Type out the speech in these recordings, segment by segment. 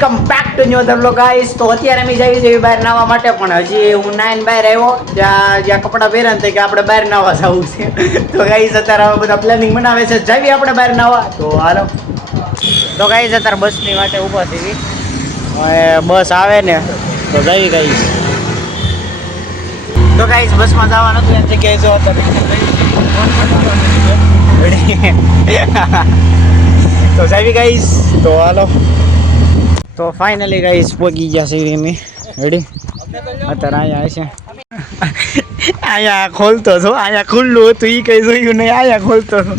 Welcome back to new the vlog guys. તો અત્યારે અમે જઈએ છીએ બહાર નાવા માટે, પણ હજી હું નાઈન બહાર આવ્યો જ્યાં કપડાં પહેર્યા ને કે આપણે બહાર નાવા જવું છે. તો ગાઈસ અત્યારે આવા બધા પ્લાનિંગ બનાવે છે, જઈએ આપણે બહાર નાવા. તો હાલો. તો ગાઈસ અત્યારે બસની માટે ઊભા થઈ. હવે બસ આવે ને તો જઈ ગાઈસ. તો ગાઈસ બસમાં જવાનું હતું, એની જગ્યાએ જો તો જઈ ગાઈસ. તો હાલો. તો ફાઇનલી ગાઈસ પહોંચી ગયા છે અમે. રેડી અત્યારે અહીંયા છે. અહીંયા ખોલતો છો, અહીંયા ખુલ્લું હતું, એ કઈ જોયું નહીં. અહીંયા ખોલતો છો.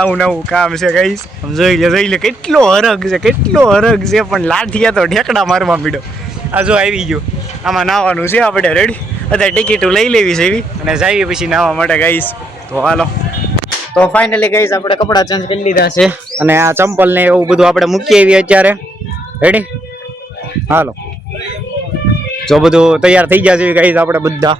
આવું નવું કામ છે ગાઈસ. જોઈ લે કેટલો હરગ છે, કેટલો હરગ છે. પણ લાઠિયા તો ઢેકડા મારવા માંડ્યો. આ જો આવી ગયો. આમાં નાવાનું છે આપણે. રેડી અત્યારે ટિકિટો લઈ લેવી છે એવી, અને જઈએ પછી નાવા માટે ગાઈસ. તો હાલો. તો ફાઇનલી ગાઈસ આપણે કપડાં ચેન્જ કરી લીધા છે, અને આ ચંપલ ને એવું બધું આપણે મૂકી આવી અત્યારે. રેડી હાલો. જો બધું તૈયાર થઈ ગયા છે ગાઈસ આપણે બધા.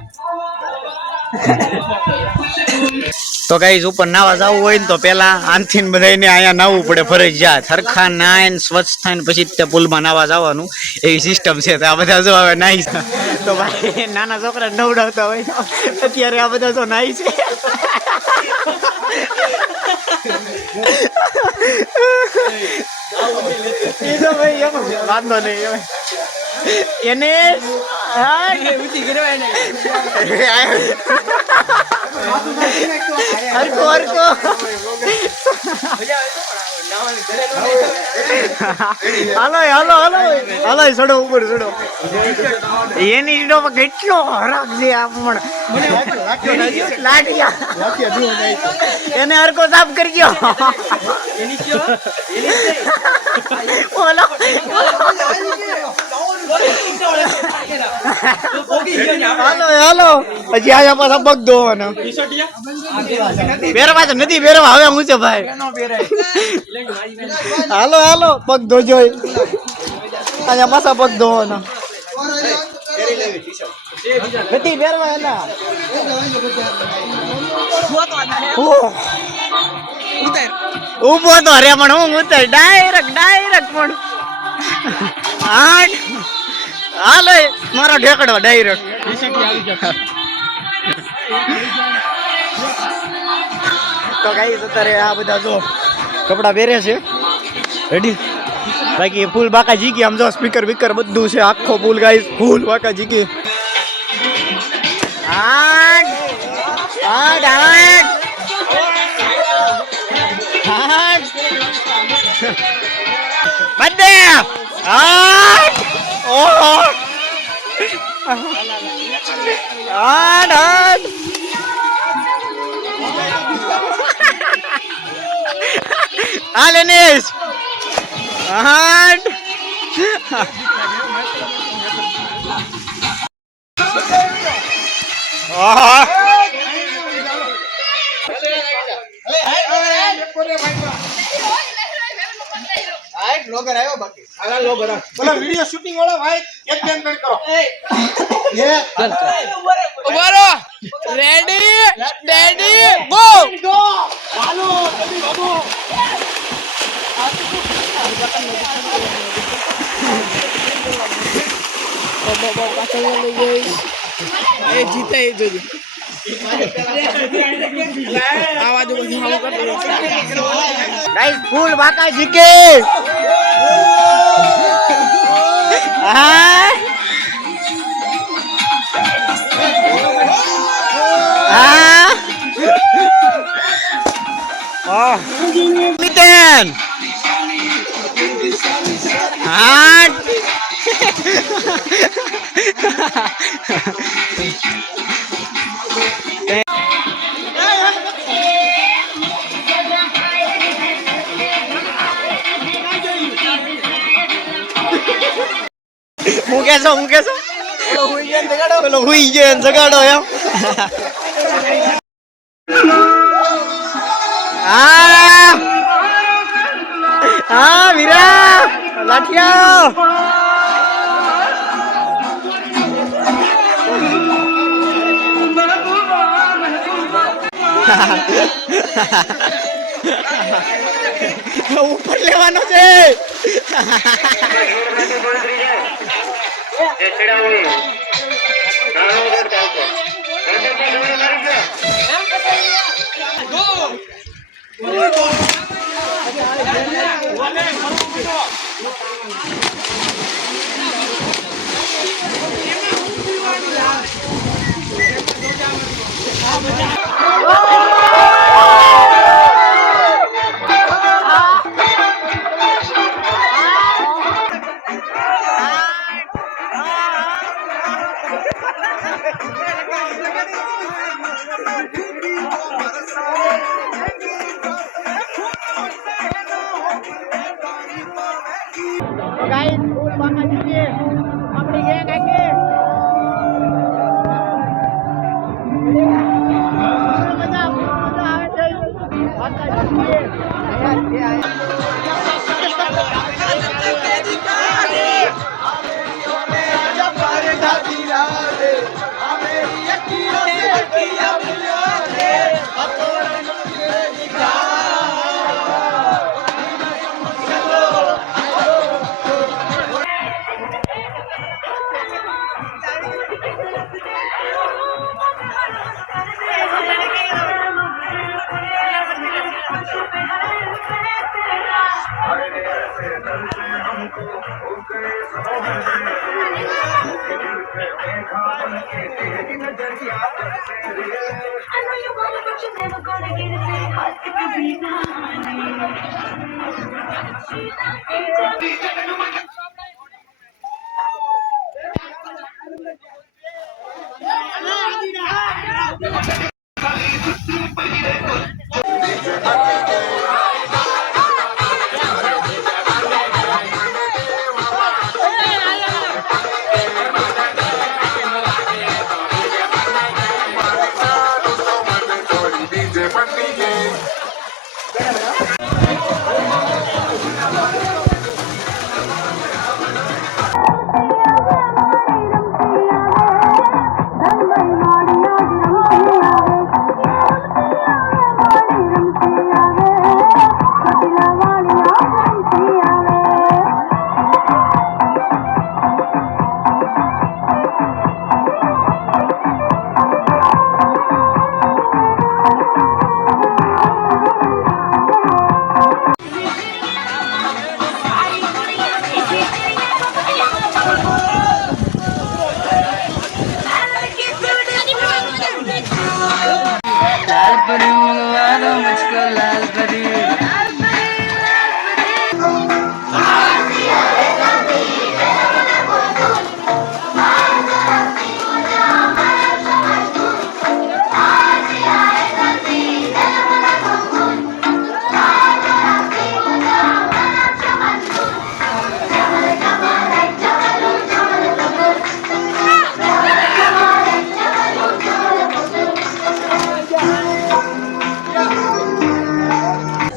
તો ગાઈસ ઉપર નાવા જવું હોય ને તો પેલા આનથી બધાને અહીંયા નાવું પડે ફરજિયાત. સરખા નાઈન સ્વચ્છ થઈને પછી તે પુલમાં નાવા જવાનું, એવી સિસ્ટમ છે. તો આ બધા જો હવે નાઈ. તો ભાઈ નાના છોકરા નવડાવતા હોય અત્યારે આ બધા જો નાઈ છે. વાંધો નહીં એને હરકો હરકો હાલો હાલો હાલો હાલો ચડો ઉપર ચડો. એની ઈડો કેટલો હરાક છે આ પણ લાઠિયા એને હરકો સાફ કરી ગયો. બોલો હાલો હાલો પછી આયા પાછા પગ ધોવાના. બેરવા તો નથી બેરવા, હવે હું છે ભાઈ. હાલો હાલો પગ ધોજો. આયા પાછા પગ ધોવાના નથી બેરવા એના. ઉભો તો અરે પણ હું ઉતર ડાયરેક્ટ પણ હાલો મારો ઢેકડો ડાયરેક્ટ. તો ગાઈસ અત્યારે આ બધા જો કપડા પહેરે છે. રેડી બાકી ફૂલ બાકા જીકી. આમ જો સ્પીકર બીકર બધું છે, આખો ફૂલ ગાઈસ ફૂલ બાકા જીકી. બધે હાલ એનેશ બ્લોગર આવ્યો બાકી આગળ બ્લોગર બોલો વિડિયો શૂટિંગ વાળો ભાઈ એક કેમ્પેન કરો. ઉભારો રેડી સ્ટેડી ગો ગો ચાલો બાબુ બાબા પાછળ લઈ ગઈ એ જીતે એ જોજો આવાજ બધી હાલો કરતો ગાઈસ ફૂલ બાકા જીકે. Miten હું કેસો પેલો હુઈ ગયો જગાડો એમ. હા વીરા લાઠિયા ઉપર લેવાનો છે. તો ગાઈસ ફૂલ બાકા જીતીએ આપણી ગેંગ આખી મજા આવે છે બાકા જીતીએ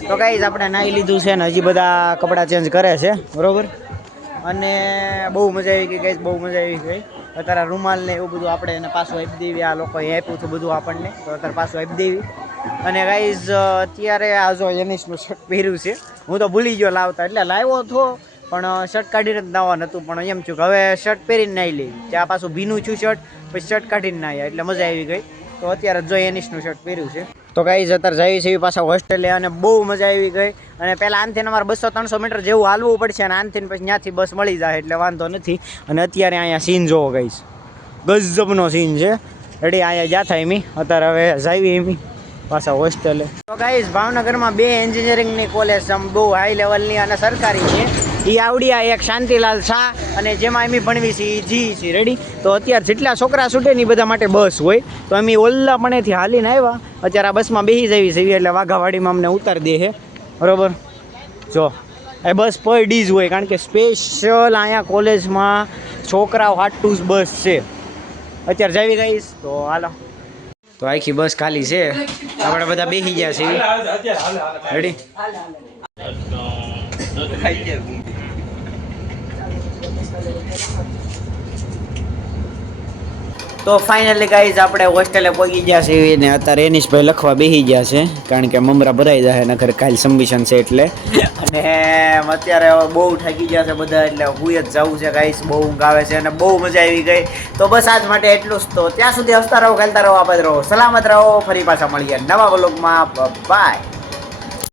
તો ગાઈઝ આપણે નાહી લીધું છે ને હજી બધા કપડાં ચેન્જ કરે છે બરોબર અને બહુ મજા આવી ગઈ ગાઈઝ બહુ મજા આવી ગઈ અત્યારે રૂમાલ ને એવું બધું આપણે એને પાછું આપી દેવી આ લોકોએ આપ્યું હતું બધું આપણને તો અત્યારે પાછું આપી દેવી અને ગાઈઝ અત્યારે આ જો એનિશનું શર્ટ પહેર્યું છે હું તો ભૂલી ગયો લાવતા એટલે લાવ્યો હતો પણ શર્ટ કાઢીને જ નાવાનું હતું પણ એમ છું કે હવે શર્ટ પહેરીને નાહી લેવી ત્યાં પાછું ભીનું છું શર્ટ પછી શર્ટ કાઢીને નાહ્યા એટલે મજા આવી ગઈ તો અત્યારે જો એનિશનું શર્ટ પહેર્યું છે તો ગાઈઝ અત્યારે જઈએ છીએ પાછા હોસ્ટેલે અને બહુ મજા આવી ગઈ અને પહેલાં આનથી અમારે 200-300 મીટર જેવું હાલવું પડશે અને આનથી પછી ત્યાંથી બસ મળી જાય એટલે વાંધો નથી અને અત્યારે અહીંયા સીન જોવો ગાઈઝ ગજબનો સીન છે રેડી અહીંયા જ્યાં થાય એમી અત્યારે હવે જાવી એમી પાછા હોસ્ટેલે તો ગાઈઝ ભાવનગરમાં 2 એન્જિનિયરિંગની કોલેજ બહુ હાઈ લેવલની અને સરકારી છે એ આવડ્યા એક શાંતિલાલ શાહ અને જેમાં એમ ભણવી છે એ જી છે રેડી તો અત્યારે જેટલા છોકરા છૂટે ને એ બધા માટે બસ હોય તો અમે ઓલ્લા પણેથી હાલીને આવ્યા અત્યારે આ બસમાં બેસી જવી છે એટલે વાઘાવાડીમાં અમને ઉતારી દે છે બરાબર જો એ બસ પર ડીઝ હોય કારણ કે સ્પેશિયલ અહીંયા કોલેજમાં છોકરાઓ હાટું બસ છે અત્યારે જાવી ગઈશ તો હાલો તો આખી બસ ખાલી છે આપણે બધા બેસી ગયા છીએ રેડી તો ફાઇનલી ગાઈઝ આપણે હોસ્ટેલે પહોંચી ગયા છીએ ને અત્યારે એનીશભાઈ લખવા બેસી ગયા છે કારણ કે મમરા ભરાઈ જાય નકર કાલ સબમિશન છે એટલે અને અત્યારે બહુ થાકી ગયા છે બધા એટલે હુઈ જ જવું છે ગાઈઝ બહુ ઊંઘ આવે છે અને બહુ મજા આવી ગઈ તો બસ આજ માટે એટલું જ તો ત્યાં સુધી હસતા રહો ખેલતા રહો આબાદ રહો સલામત રહો ફરી પાછા મળીએ નવા વ્લોગમાં બાય